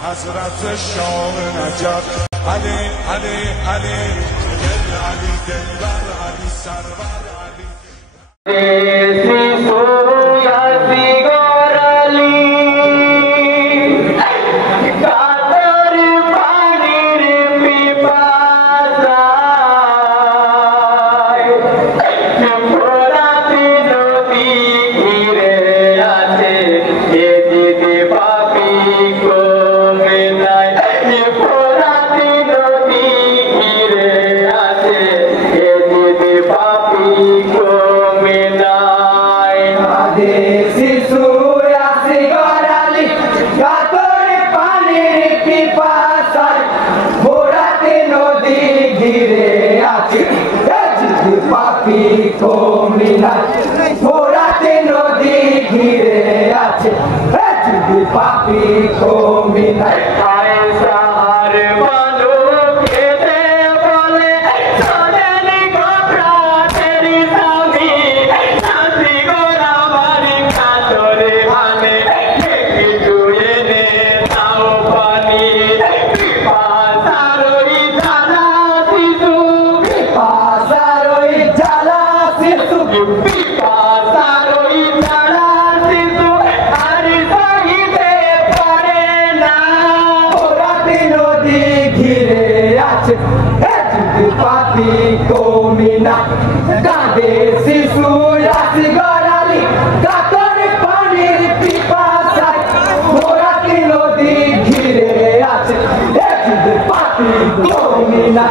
حضرت شام نجات علی علی علی دل علی دلبر علی سرور علی ভোরাতে নদী ঘিরে আছে যদি পাপি কমিনায় সাহার বালু খেতে বলে চলেনি গোপ্রাতেরি স্বামী নাসি গোরা বাড়ি কাতরে হানে কিছু এনে তাও পানি পাশারই জ্বালা শিশু পাশারই জ্বালা শিশু পাপি কমিনা কাঁদে শিশু রাশি গড়ালি কাতর পানির পিপাসায় ভোরাটি নদী ঘিরে আছে পাপি কমিনা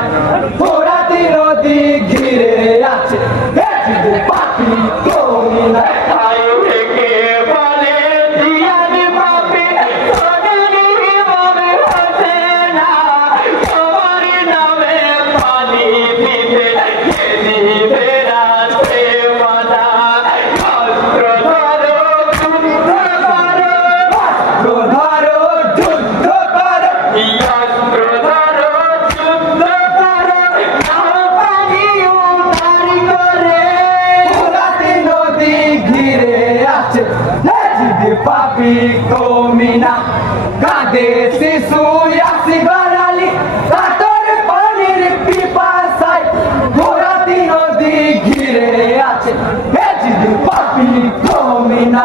ভোরাটি নদী ঘিরে আছে পাপি কমিনা পাপি কমিনা কাঁদে শিশু আসি গড়ালি কাতর পানির পিপাসায় ভোরাটি নদী ঘিরে আছে পাপি কমিনা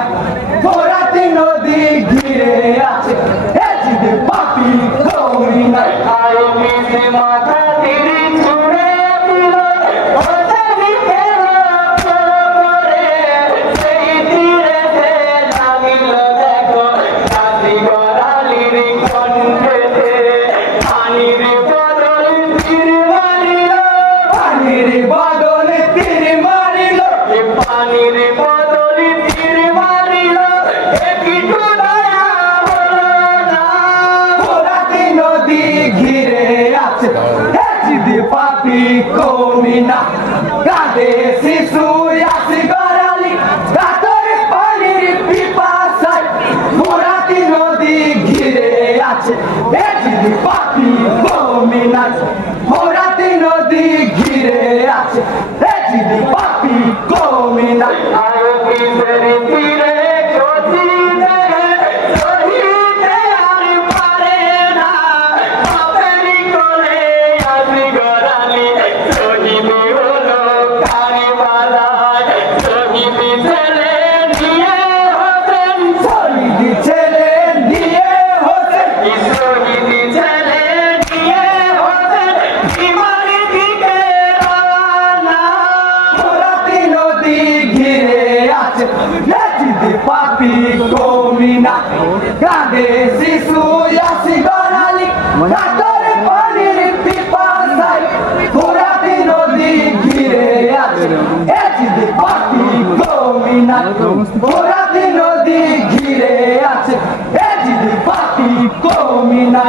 ভোরাটি নদী ঘিরে আছে পাপি কমিনা মাথা তীরে ছুড়ে দিল পাপি কমিনা কাঁদে শিশু আসি গড়ালি কাতর পানির পিপাসায় ভোরাটি নদী ঘিরে আছে পাপি কমিনা ভোরাটি নদী ঘিরে আছে পাপি কমিনা পাপি কমিনা কাঁদে শিশু আসি গড়ালি কাতর পানির পিপাসায় ভোরাটি নদী ঘিরে আছে পাপি কমিনা ভোরাটি নদী ঘিরে আছে পাপি কমিনা